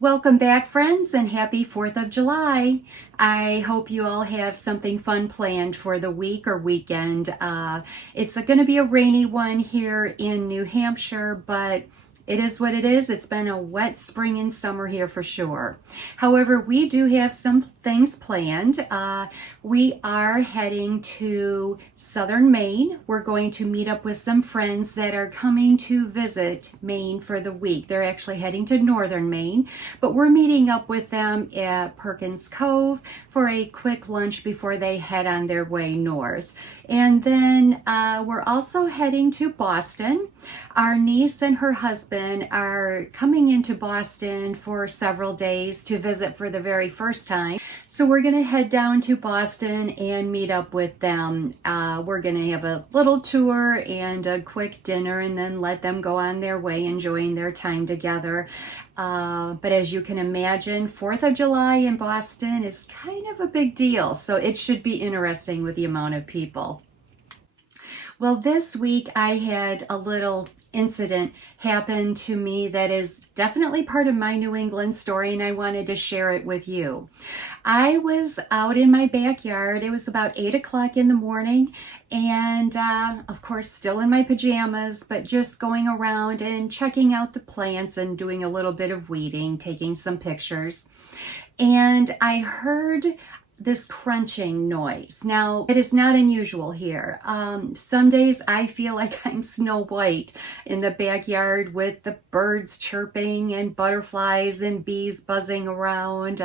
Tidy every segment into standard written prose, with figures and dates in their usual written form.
Welcome back, friends, and happy 4th of July. I hope you all have something fun planned for the week or weekend. It's going to be a rainy one here in New Hampshire, but it is what it is. It's been a wet spring and summer here for sure. However, we do have some things planned. We are heading to southern Maine. We're going to meet up with some friends that are coming to visit Maine for the week. They're actually heading to northern Maine, but we're meeting up with them at Perkins Cove for a quick lunch before they head on their way north. And then we're also heading to Boston. Our niece and her husband are coming into Boston for several days to visit for the very first time. So we're going to head down to Boston and meet up with them. We're going to have a little tour and a quick dinner and then let them go on their way, enjoying their time together. But as you can imagine, 4th of July in Boston is kind of a big deal. So it should be interesting with the amount of people. Well, this week I had a little incident happen to me that is definitely part of my New England story, and I wanted to share it with you. I was out in my backyard. It was about 8 o'clock in the morning, and of course still in my pajamas, but just going around and checking out the plants and doing a little bit of weeding, taking some pictures. And I heard this crunching noise. Now, it is not unusual here. Some days I feel like I'm Snow White in the backyard with the birds chirping and butterflies and bees buzzing around.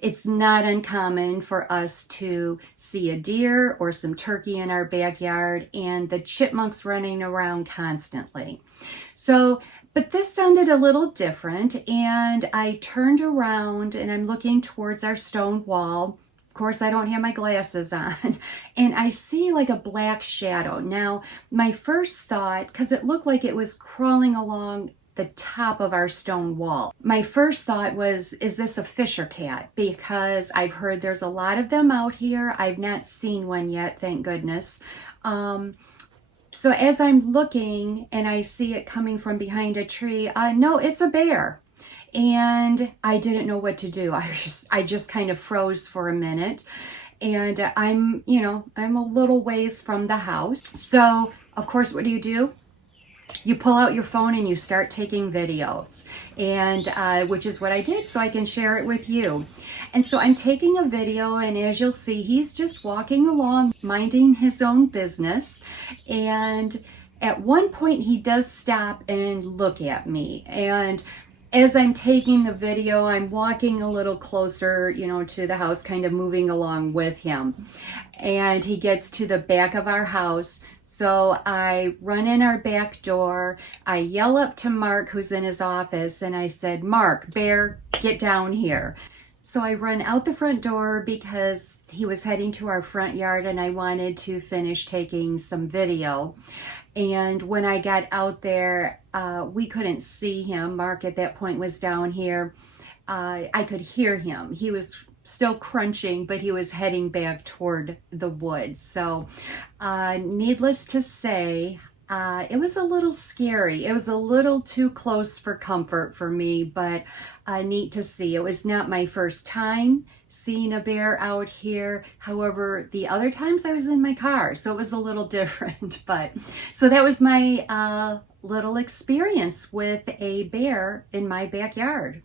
It's not uncommon for us to see a deer or some turkey in our backyard and the chipmunks running around constantly. But this sounded a little different, and I turned around and I'm looking towards our stone wall. Of course, I don't have my glasses on, and I see like a black shadow. Now, my first thought, because it looked like it was crawling along the top of our stone wall, my first thought was, is this a fisher cat? Because I've heard there's a lot of them out here. I've not seen one yet, thank goodness. So as I'm looking and I see it coming from behind a tree, no, it's a bear. And I didn't know what to do. I just kind of froze for a minute. And I'm a little ways from the house. So, of course, what do? You pull out your phone and you start taking videos, and which is what I did, so I can share it with you. And so I'm taking a video, and as you'll see, he's just walking along, minding his own business. And at one point, he does stop and look at me. And as I'm taking the video, I'm walking a little closer, to the house, kind of moving along with him. And he gets to the back of our house. So I run in our back door. I yell up to Mark, who's in his office, and I said, "Mark, bear, get down here." So I run out the front door because he was heading to our front yard and I wanted to finish taking some video. And when I got out there, we couldn't see him. Mark at that point was down here. I could hear him. He was still crunching, but he was heading back toward the woods. So needless to say, it was a little scary. It was a little too close for comfort for me, but neat to see. It was not my first time seeing a bear out here. However, the other times I was in my car, so it was a little different. So that was my little experience with a bear in my backyard.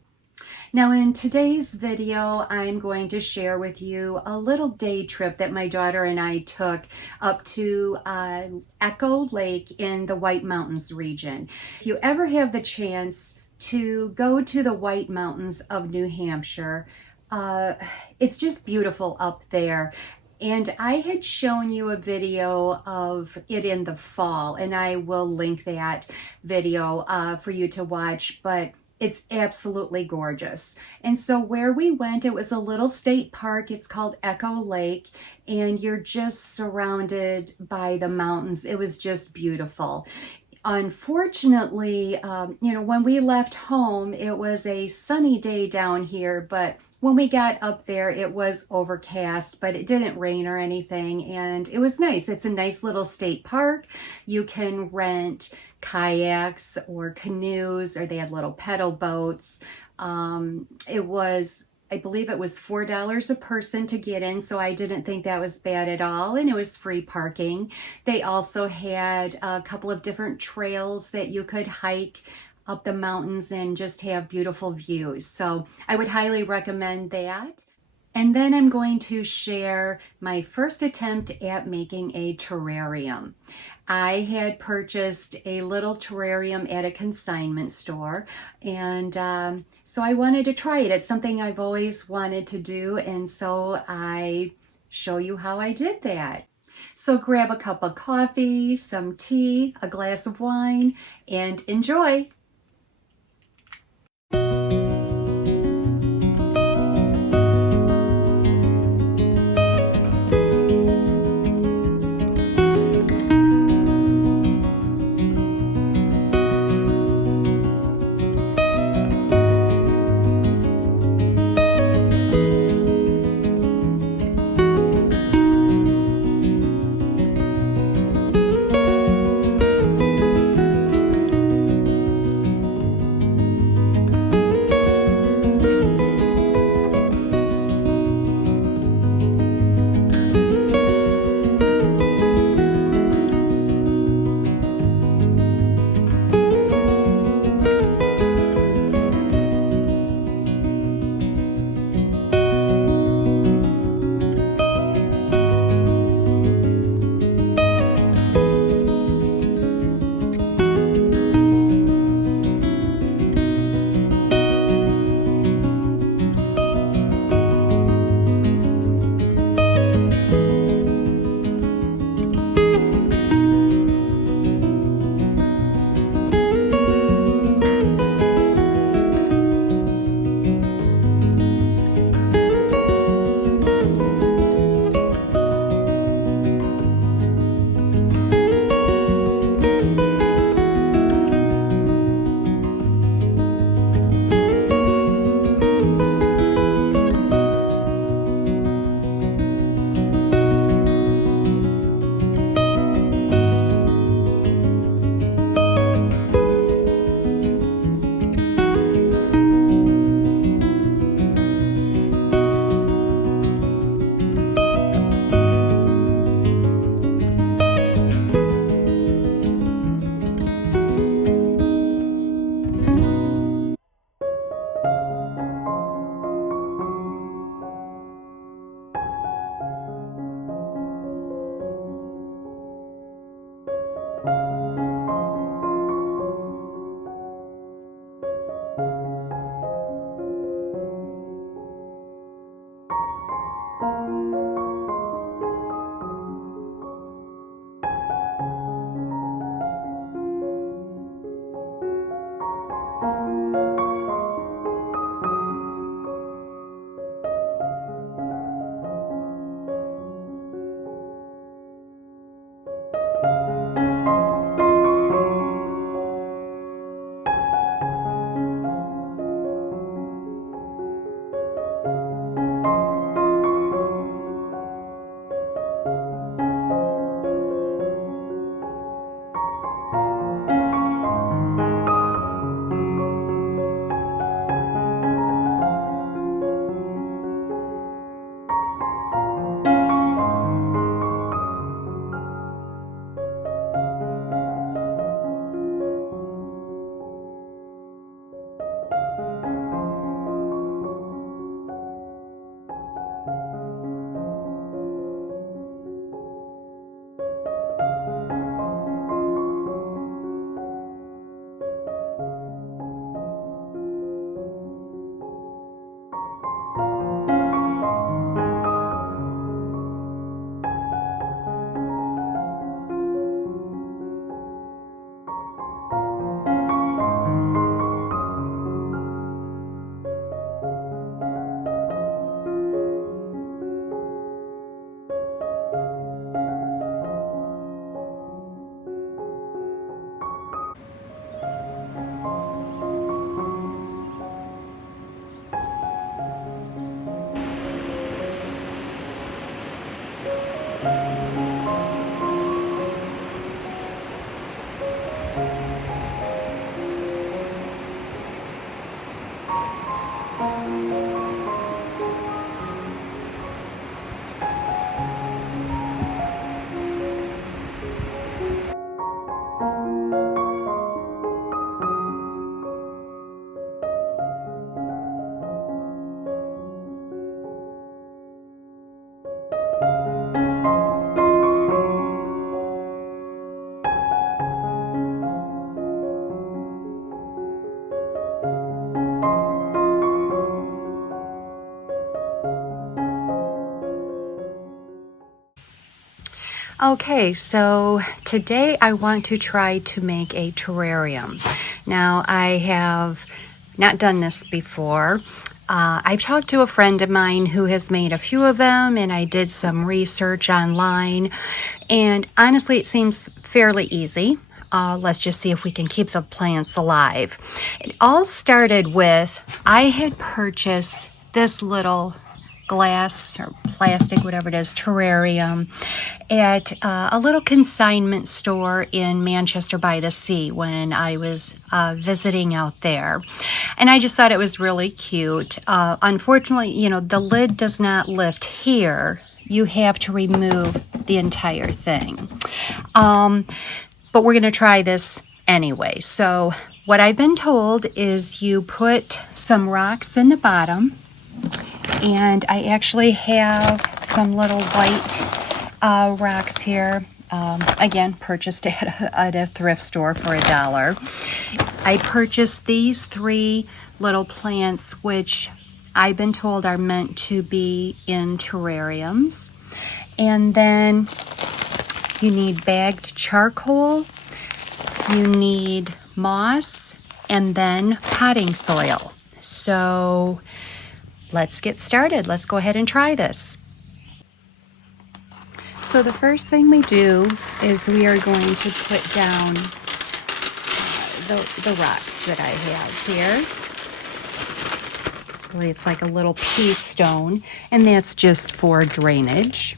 Now, in today's video, I'm going to share with you a little day trip that my daughter and I took up to Echo Lake in the White Mountains region. If you ever have the chance to go to the White Mountains of New Hampshire, it's just beautiful up there. And I had shown you a video of it in the fall, and I will link that video for you to watch, but it's absolutely gorgeous. And so where we went, it was a little state park. It's called Echo Lake, and you're just surrounded by the mountains. It was just beautiful. Unfortunately, when we left home, it was a sunny day down here, but when we got up there, it was overcast, but it didn't rain or anything, and it was nice. It's a nice little state park. You can rent kayaks or canoes, or they had little pedal boats. It was, I believe it was $4 a person to get in, so I didn't think that was bad at all, and it was free parking. They also had a couple of different trails that you could hike up the mountains and just have beautiful views. So I would highly recommend that. And then I'm going to share my first attempt at making a terrarium. I had purchased a little terrarium at a consignment store, and so I wanted to try it. It's something I've always wanted to do, and so I show you how I did that. So grab a cup of coffee, some tea, a glass of wine, and enjoy. Okay, so today I want to try to make a terrarium. Now, I have not done this before. I've talked to a friend of mine who has made a few of them, and I did some research online. And honestly, it seems fairly easy. Let's just see if we can keep the plants alive. It all started with I had purchased this little glass or plastic, whatever it is, terrarium at a little consignment store in Manchester by the Sea when I was visiting out there. And I just thought it was really cute. Unfortunately, you know, the lid does not lift here. You have to remove the entire thing. But we're going to try this anyway. So what I've been told is you put some rocks in the bottom. And I actually have some little white rocks here. Again, purchased at a thrift store for $1. I purchased these 3 little plants, which I've been told are meant to be in terrariums. And then you need bagged charcoal, you need moss, and then potting soil. So let's get started. Let's go ahead and try this. So the first thing we do is we are going to put down the rocks that I have here. Really, it's like a little pea stone, and that's just for drainage.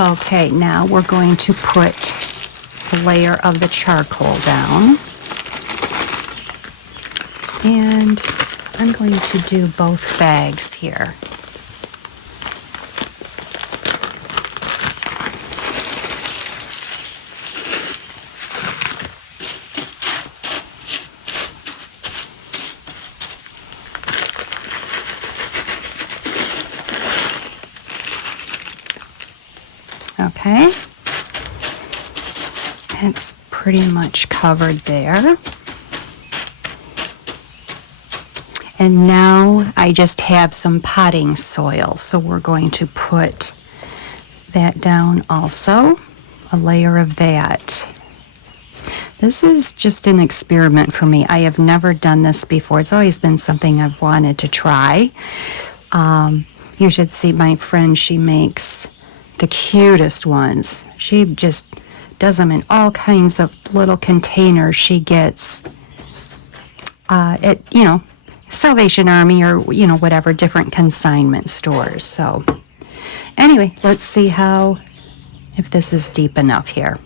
Okay, now we're going to put the layer of the charcoal down. And I'm going to do both bags here. Okay, it's pretty much covered there. And now I just have some potting soil, so we're going to put that down also, a layer of that. This is just an experiment for me. I have never done this before. It's always been something I've wanted to try. You should see my friend, she makes the cutest ones. She just does them in all kinds of little containers she gets at, you know, Salvation Army or, you know, whatever, different consignment stores. So anyway, let's see if this is deep enough here.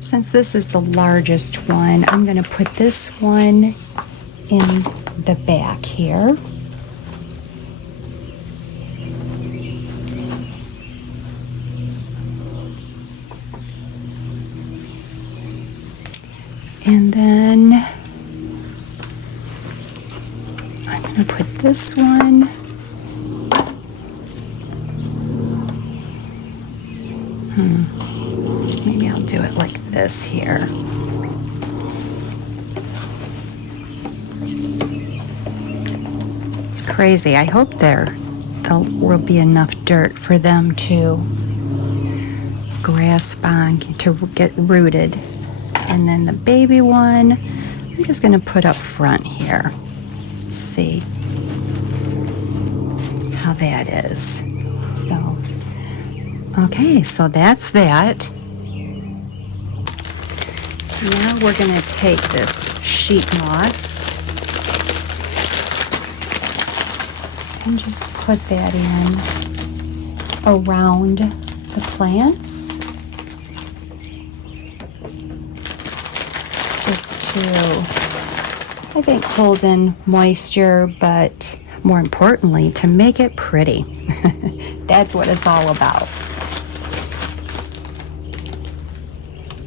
Since this is the largest one, I'm going to put this one in the back here. And then I'm going to put this one maybe I'll do it like this here. It's crazy. I hope there will be enough dirt for them to grasp on, to get rooted. And then the baby one, I'm just going to put up front here. Let's see how that is. So, okay, so that's that. Now we're going to take this sheet moss and just put that in around the plants. I think hold in moisture, but more importantly, to make it pretty. That's what it's all about.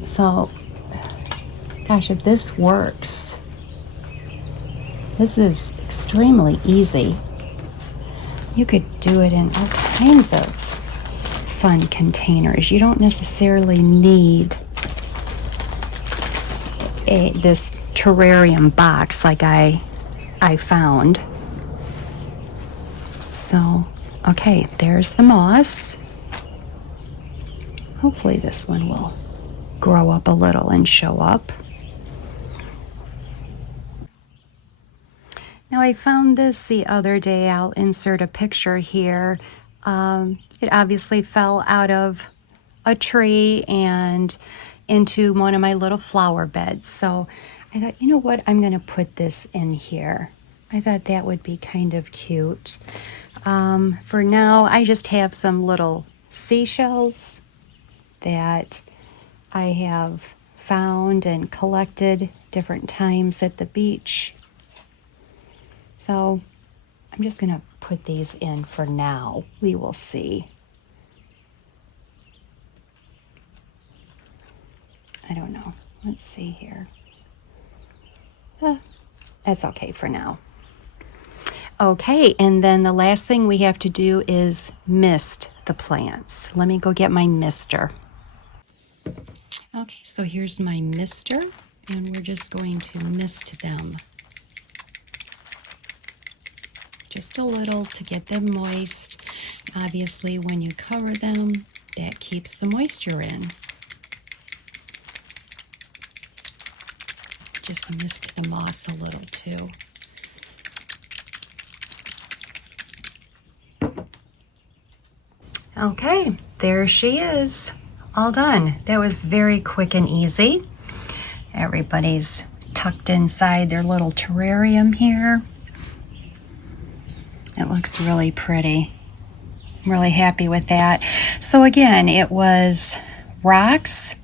So, gosh, if this works, this is extremely easy. You could do it in all kinds of fun containers. You don't necessarily need this terrarium box like I found. So, okay, there's the moss. Hopefully this one will grow up a little and show up. Now I found this the other day. I'll insert a picture here. It obviously fell out of a tree and into one of my little flower beds. So I thought, you know what, I'm going to put this in here. I thought that would be kind of cute. For now, I just have some little seashells that I have found and collected different times at the beach. So I'm just going to put these in for now. We will see. I don't know. Let's see here. That's okay for now. Okay, and then the last thing we have to do is mist the plants. Let me go get my mister. Okay, so here's my mister, and we're just going to mist them. Just a little to get them moist. Obviously, when you cover them, that keeps the moisture in. Just mist the moss a little too. Okay, there she is, all done. That was very quick and easy. Everybody's tucked inside their little terrarium here. It looks really pretty. I'm really happy with that. So again, it was rocks,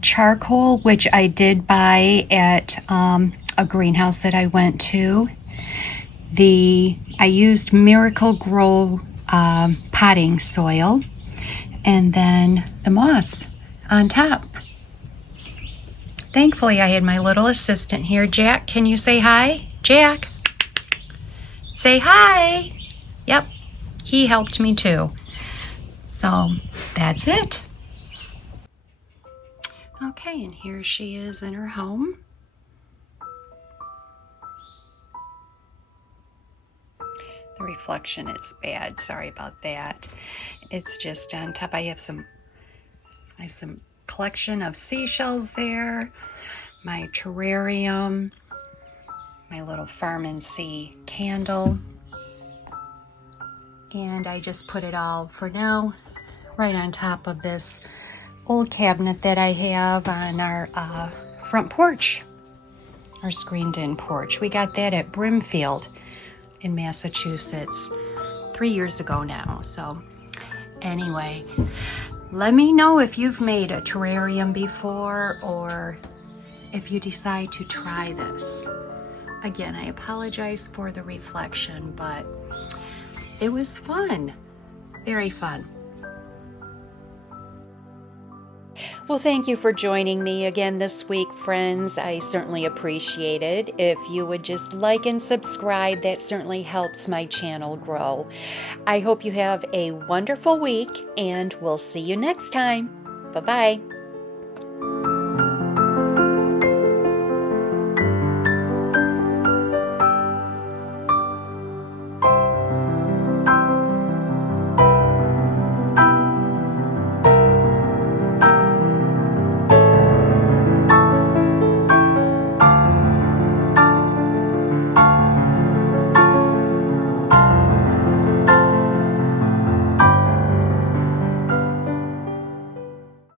charcoal, which I did buy at a greenhouse that I went to. I used Miracle Grow potting soil, and then the moss on top. Thankfully, I had my little assistant here. Jack, can you say hi? Jack, say hi. Yep, he helped me too. So that's it. Okay, and here she is in her home. The reflection is bad, sorry about that. It's just on top. I have some collection of seashells there, my terrarium, my little Farm and Sea candle, and I just put it all for now right on top of this old cabinet that I have on our front porch, our screened-in porch. We got that at Brimfield in Massachusetts 3 years ago now. So anyway, let me know if you've made a terrarium before or if you decide to try this. Again, I apologize for the reflection, but it was fun, very fun. Well, thank you for joining me again this week, friends. I certainly appreciate it. If you would just like and subscribe, that certainly helps my channel grow. I hope you have a wonderful week, and we'll see you next time. Bye-bye.